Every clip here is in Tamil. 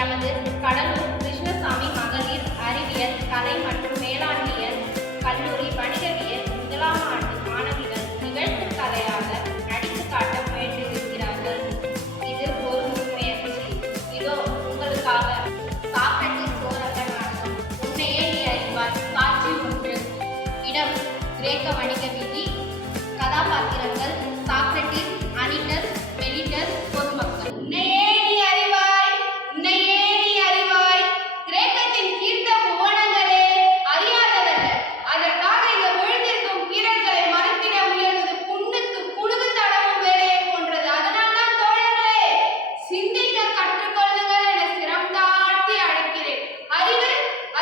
எமது கடலூர் கிருஷ்ணசாமி மகளிர் அறிவியல் கலை மற்றும் மேலாண்மையல் கல்லூரி வணிகவியல் முதலாம் ஆண்டு மாணவிகள் நிகழ்த்து கலையாக நடித்து காட்ட முயன்றிருக்கிறார்கள். இது ஒரு முன்முயற்சி. இதோ உங்களுக்காக சாக்ரட்டிஸ் ஓரக நாடகம். உன்னையே நீ அறிவாய். காட்சி 1. இடம் கிரேக்க வணிக வீதி. கதாபாத்திரங்கள் சாக்ரட்டிஸ், அனிடஸ், மெலிடஸ், பொதுமக்கள். உன்னையே நீ அறிவாய், உன்னையே நீ அறிவாய். கிரேக்கத்தின் கீர்த்த புவனங்களே அறியாததல்ல. அதற்காக இந்த விழுந்திருக்கும் கீரல்களை மறுத்திட முயல்வது புண்ணுக்கு புழுகு தடவும் வேலையை போன்றது. அதனால்தான் தோழர்களே, சிந்திக்க கற்றுக்கொள்ளுங்கள் என சிரம் தாழ்த்தி அழைக்கிறேன். அறிவு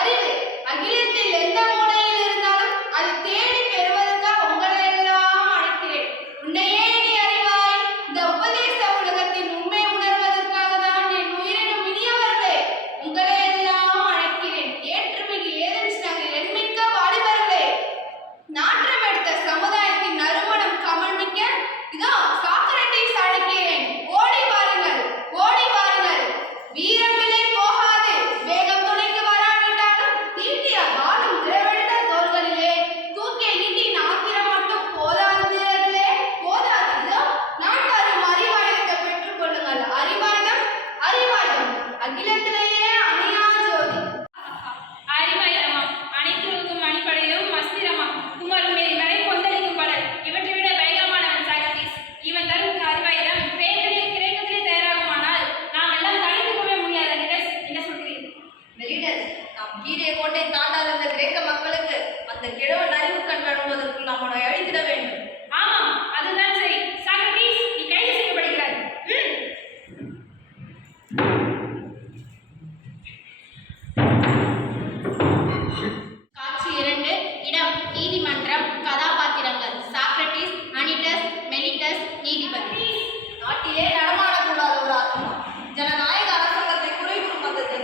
அறிவு அகிலத்தில் எந்த மூலையில் இருந்தாலும் அது தேடி பெறுவதற்காக உங்களை எல்லாம் அழைக்கிறேன். உன்னையே நீ அறிவாய். இந்த உபதேச உலகத்தின் உண்மை உணர்வதற்காக தான் என் உயிரினும் இனியவர்களே உங்களை எல்லாம் அழைக்கிறேன். ஏற்றுமிகு ஏதென்ஸ் நகர் எண்மிக்க வாலிபர்களே, நாற்றம் எடுத்த சமுதாயத்தின் நறுமணம் கமழ்மிக்க இதோ சாக்ரட்டிஸ் அழைக்கிறேன். ஓடி வாருங்கள், ஓடி வாருங்கள். வீரமில்லை போகாது. வேகம் துணைக்கு வராவிட்டாலும் தீட்டிய வாழும் திரவெடுத்த தோள்களிலே தூக்கிய ஈட்டின் ஆத்திரம் மட்டும் போதாது வீரர்களே, போதாது. இதோ நாட்டாரும் அறிவாயுதத்தை பெற்றுக் கொள்ளுங்கள். அறிவாயுதம் அறிவாயுதம் அகிலத்திலேயே அணியா ஜோதி. அறிவாயுதமா? அனைத்துலகும் அணிப்படையும் அஸ்திரமா? குமரும் வரை கொந்தளிக்கும் படல். இவற்றை விட வேகமானவன் சாக்ரட்டிஸ். இவன் தரும் அறிவாயுதம் கிரேக்கத்திலே தயாராகுமானால் நாம் எல்லாம் தடுத்து கொள்ள முடியாத நிடஸ். என்ன சொல்கிறீர்கள்? மெலிடஸ், நாம் கீழே கோட்டை தாண்டாத அந்த கிரேக்க மக்களுக்கு அந்த கிழவன் அறிவு கண் வழங்குவதற்குள் நாம் அவனை அழித்திட வேண்டும். ஆமாம், அதுதான் சரி. சாக்ரட்டிஸ், நீ கைது செய்யப்படுகிறாய். காட்சி 2. இடம் நீதிமன்றம். கதாபாத்திரங்கள் சாக்ரட்டிஸ், அனிடஸ், மெலிடஸ், நீதிபதி. நாட்டிலே நடமாடக்கூடாத ஒரு ஆத்மா ஜனநாயக அரசாங்கத்தை குறைகூறும் வந்தது.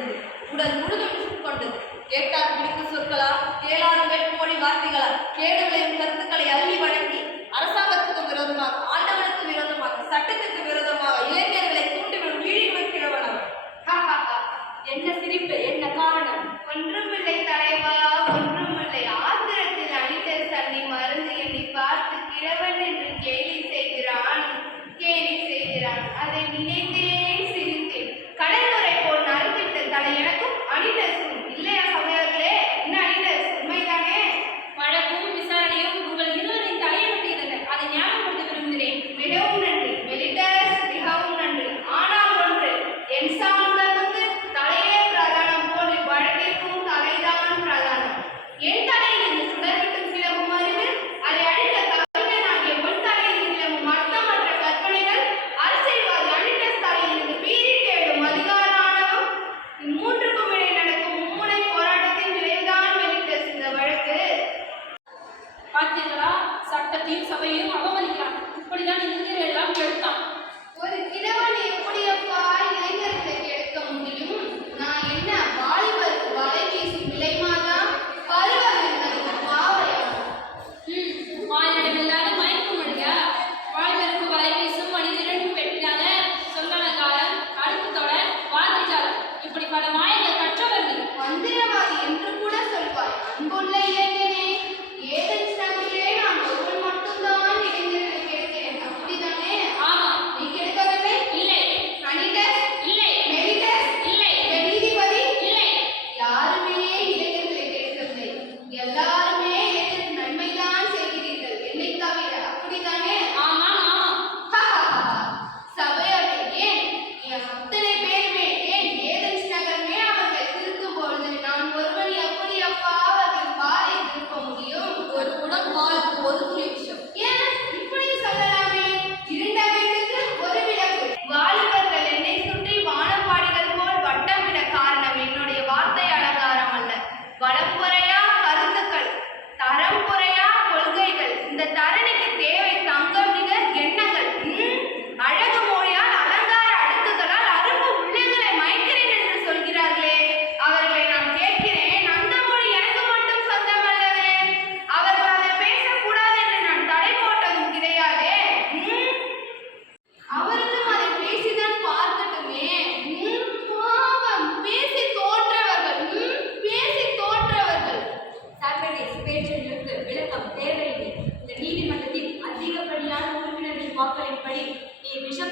உடல் முழுதும் கொண்டது. கேட்டால் பிடிக்கும் சொற்களா, கேளாத வேட்புமொழி வார்த்தைகளா, கேடு விளையும் கருத்துக்களை அள்ளி வழங்கி அரசாங்கத்துக்கு விரோதமாக, ஆண்டவனுக்கு விரோதமாக, சட்டத்துக்கு விரோதமாக இளைஞர்களை தூண்டிவிடும் இழிவுடன் கிழவனவர். என்ன சிரிப்பு, என்ன காரணம்? ஒன்றுமில்லை தலைவா, ஒன்றுமில்லை. ஆத்திரத்தில் அனிடஸ் தன்னை மறந்து என்னை பார்த்து கிழவன் என்று கேலி செய்கிறான். அதை நினைத்தேன், சிரித்தேன். கடற்கரை போல் நறுக்கிட்ட தலை எனக்கும் அனிடஸும். இல்லையா சமயர்களே? என்ன அனிடஸ், உண்மைதானே? வழக்கும் விசாரணையும் உங்கள் இருவரின் தலையை பற்றியதல்ல. அதை ஞாபகப்படுத்த விரும்புகிறேன். மிகவும் நன்றி மெலிடஸ், மிகவும் நன்றி. ஆனால் ஒன்று, என் சார்ந்தவனுக்கு தலையே பிரதானம் போல் வழக்கிற்கும் தலைதான் பிரதானம். என் தலையில் இந்த சுடர்விட்டும் சிலம்பும் அறிவு, அதை அழித்த கவிஞனாகிய உன் தலையில் சிலம்பும் அர்த்தமற்ற கற்பனைகள் அரசியல்வாதி அனிடஸ் தலையில்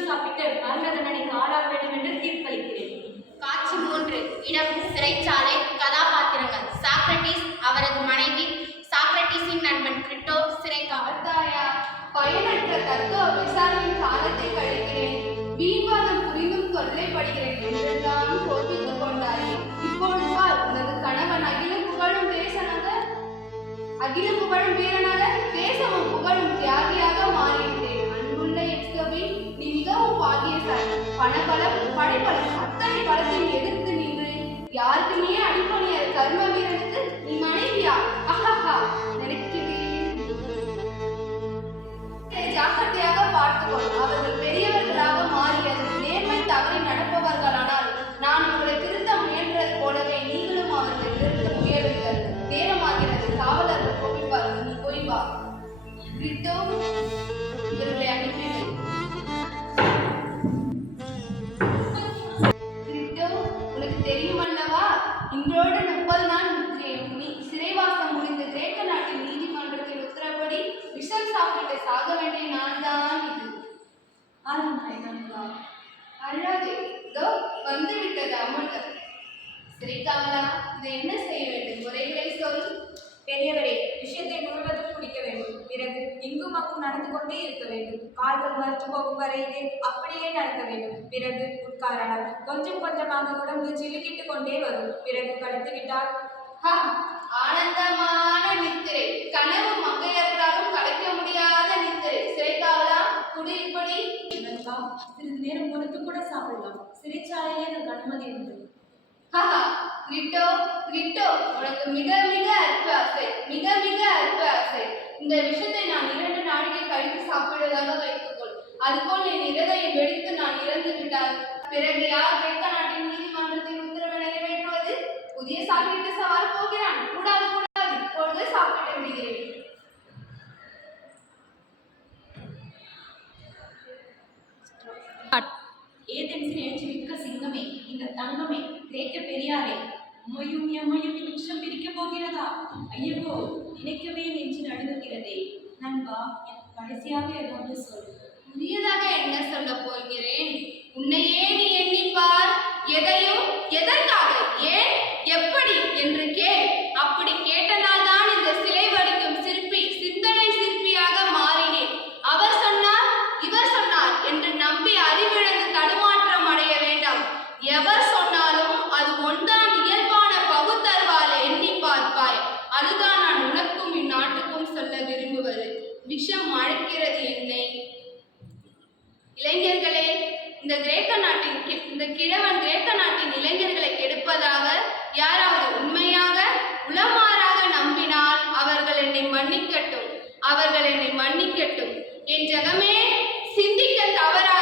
விஷம் சாப்பிட்டு மரண தண்டனைக்கு ஆளாக வேண்டும் என்று தீர்ப்பளிக்கிறேன். காட்சி 3. இடம் சிறைச்சாலை. கதாபாத்திரங்கள்: சாக்ரட்டிஸ், அவரது மனைவி, சாக்ரட்டிஸின் நண்பன் கிரிட்டோ, சிறை அவத்தாயா, பயனற்ற தத்துவ விசாரணையின் காலத்தை கழிக்கிறேன். வீண்வாதம் புரிந்தும் தொல்லைப்படுகிறேன் என்றெல்லாம் சோதித்துக் கொண்டாயே. இப்பொழுது பார், உனது கணவன் அகில புகழும் வீரனாக, தேசமும் புகழும் தியாகியாக மாறிவிட்டேன். அன்புள்ள எஸ்கவி, நீ மிகவும் பாக்கியசாலி. பணபலம், படைபலம், அத்தனை பலத்தையும் எதிர்த்து நின்று யாருக்குமே அடிப்பணியாத கர்ம வீரனுக்கு நீ மனைவியா? அஹஹா, ஜாக்கிரதையாக பார்த்துக்கொள். அவர்கள் பெரியவர்களாக மாறியது நேர்மை தவறி நடப்பவர்களானால் நான் உங்களை திருத்த முயன்றது போலவே நீங்களும் அவர்களை திருத்த முயலுங்கள். நேரமாகிறது. காவலர்கள் கோபிப்பார். நீ போய் வா. கிரிட்டோ, இவர்களை அனுப்பிடு. கிரிட்டோ, உனக்கு தெரியும் அல்லவா, இன்றோடு 30 நாள் சிறைவாசம் முடிந்த கிரேக்க நாட்டின் நீதிமன்றத்தின் உத்தரப்படி விஷம் சாப்பிட்டு சாக வேண்டிய நாள் தான் இது. அழாதே, இதோ வந்துவிட்டது அமிர்தம். சிறைக்காவலா, இதை என்ன செய்ய வேண்டும்? முறைகளை சொல். பெரியவரே, விஷயத்தை முழுவதும் குடிக்க வேண்டும். பிறகு இங்கும் அங்கும் நடந்து கொண்டே இருக்க வேண்டும். கால்கள் மறுத்து போகும் வரையிலே அப்படியே நடக்க வேண்டும். பிறகு உட்காரலாம். கொஞ்சம் கொஞ்சமாக உடம்பு சிலுக்கிட்டு கொண்டே வரும். பிறகு படுத்து விட்டால் ஆனந்தமான நித்திரை, கனவு மங்கையர்களாலும் கலைக்க முடியாத நித்திரை. சிறைக்காவலா, குடி இப்படி. சிறிது நேரம் பொறுத்து கூட சாப்பிடலாம். சிறைச்சாலையே எனக்கு அனுமதி உண்டு. கிரிட்டோ, கிரிட்டோ, உனக்கு மிக மிக அற்ப ஆசை, மிக மிக அற்ப ஆசை. இந்த விஷயத்தை நான் 2 நாளைக்கு கழித்து சாப்பிடுவதாக வைத்துக்கொள். அதுபோல் என் இருதயம் வெடித்து நான் இறந்து விட்டால் பிறகு யார் கிரேக்க நாட்டின் நீதிமன்றத்தின் உத்தரவை நிறைவேற்றுவது? புதிய சாப்பிட்டு சவால் போகிறான். கூடாது கூடாது, இப்பொழுது சாப்பிட்டு விடுகிறேன். ஏதென்ஸின் எழுச்சிமிக்க சிங்கமே, இந்த தங்கமே, கிரேக்க பெரியாரே, உம்மையும் எம்மையும் நிமிஷம் பிரிக்க போகிறதா? ஐயோ, நினைக்கவே நெஞ்சு நடுங்குகிறதே. நண்பா, எனக்கு கடைசியாக ஏதாவது சொல். புதியதாக என்ன சொல்ல போகிறேன்? உன்னையே நீ எண்ணிப்பார். எதையும் எதற்காக, ஏன், எப்படி என்று கேள். அப்படி கேட்டனால் தான் இந்த சிலை வடிக்கும் சிற்பி சிந்தனை சிற்பியாக மாறினேன். அவர் சொன்னார், இவர் சொன்னார் என்று நம்பி அறிவிழந்து தடுமாற்றம் அடைய வேண்டாம். எவர் சொன்னாலும் அது ஒன்றான் இயல்பான பகுத்தறிவால் எண்ணி பார்ப்பாய். அதுதான் நான் உனக்கும் இந்நாட்டுக்கும் சொல்ல விரும்புவது. விஷம் அழைக்கிறது என்னை. இளைஞர்களே, இந்த கிழவன் கிரேக்க நாட்டின் இளைஞர்களை கெடுப்பதாக யாராவது உண்மையாக உளமாறாக நம்பினால் அவர்கள் என்னை மன்னிக்கட்டும். என் ஜகமே, சிந்திக்க தவறாக